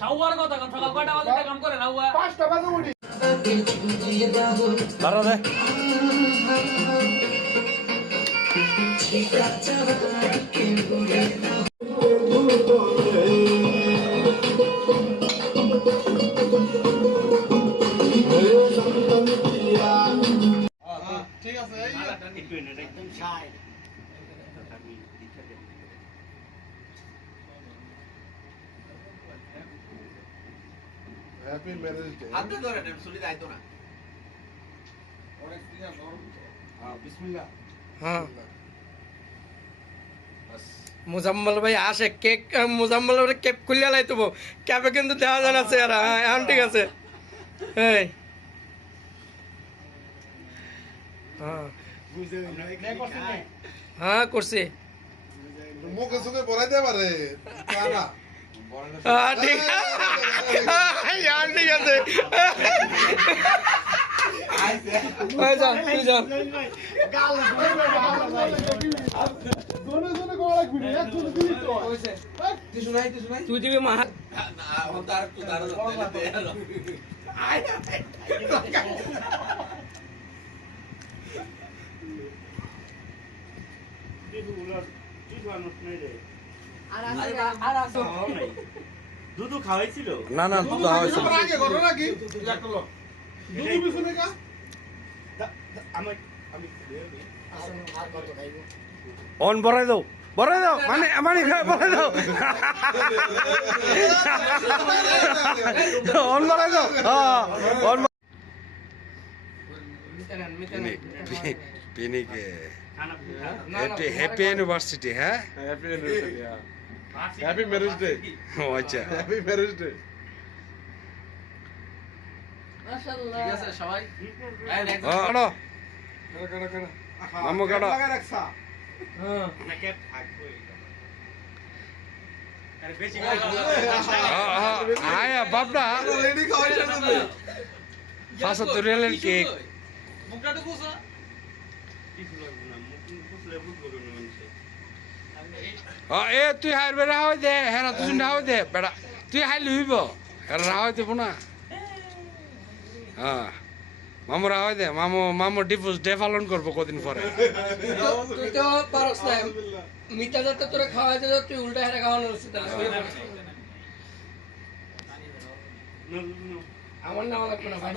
shower কথা কাম সকাল কয়টা বাজে কাম করে না হুয়া 5টা বাজে উঠি দাঁড়া দে ঠিক আছে এই একদম ছাই হ্যাপি ম্যারেজ ডে হাতে ধরে নেন সুলি দাইতো না অনেক দিন গরম হ্যাঁ বিসমিল্লাহ হ্যাঁ মুজাম্মল ভাই আসে কেক মুজাম্মল ভাই কেক খুলিয়া লাই তবো ক্যাপে কিন্তু দেখা যায় না চেহারা হ্যাঁ এখন ঠিক আছে এই হ্যাঁ হ্যাঁ করছি মুখে সুখে বলাই দে পারে না হ্যাঁ ঠিক এখন ঠিক আছে ওই যা তুই যা জোনে জোনে গলা ঘুরে এক জোনে দিলি তো হইছে কিছু নাই তুই দিবি মা না এখন তার তো দাঁড়া দে আয় দুধ খাওয়াইছিল না না দুধ দেওয়া হয়েছিল আগে করো নাকি একটা লোক দুধ বিছনে কা আমি অন বড়াই দাও মানে মানে বড়াই দাও অন বড়াই দাও হ্যাঁ অন পিনিকে হ্যাপি ইউনিভার্সিটি হ্যাঁ হ্যাপি ম্যারেজ ডে ও আচ্ছা হ্যাপি ম্যারেজ ডে মাশাআল্লাহ ঠিক আছে সবাই এই নেক্সট কাটো কাটা মামু কাটো লাগা রাখছা হ্যাঁ নাকে থাকবো আরে বেশি আয়া বাপটা রেডি খাওয়াইছ তুমি ফাঁসা তো রেলের কেক মুখটা তো কুসা কিছু লাগবে না মুখ কুসলে বুঝবো কেন মানুষে এ তুই হারবে রাহ দে হেরা তুই রাহ দে বেড়া তুই হাই লুইব হেরা রাহ দেব না হ্যাঁ মামু রাহ দে মামু ডিভোর্স ডে পালন করবো কদিন পরে তুই তো পারস না মিঠা যাতে তোরা খাওয়াইতে যাও তুই উল্টা হেরা খাওয়ানো হচ্ছে আমার নাম লাগবে না ভাই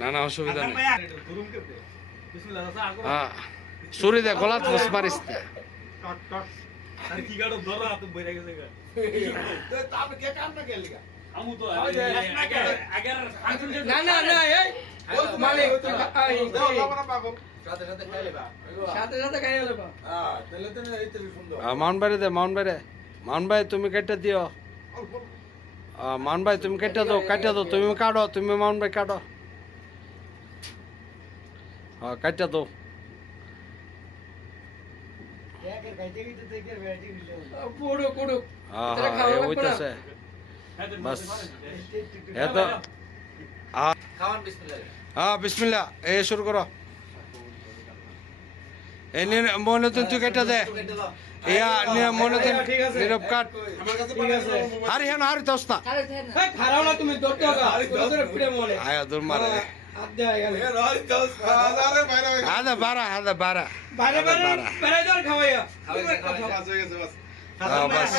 না না অসুবিধা নেই হ্যাঁ সুরি দে গলাত বস মারিস দে আরে কি গাড়ো ধরো হাত বইরা গেছে গা তারপর কে কাম না গেলি গা আমু তো আগে না না না এই মালিক দাও না পাগল সাথে সাথে খাইলে বা সাথে সাথে খাই হলো হ্যাঁ তাহলে তো এই তো সুন্দর মাউন ভাই তুমি কেটে দিও মাউন ভাই তুমি কেটে দাও তুমি কাটো তুমি মাউন ভাই কাটো হ্যাঁ কেটে দাও পুরো পুরো হইতেছে বাস এত খাওয়ান বিসমিল্লাহ হ্যাঁ বিসমিল্লাহ এ শুরু করো এই মনে তুই কেটে দে ইয়া মনে নীরব কাট আরে হ্যাঁ আরে দোস না খারাপ না তুমি দৌড়তে আয়া দৌড় মারে আদা বারা খাওয়াই গেছে বাস বাস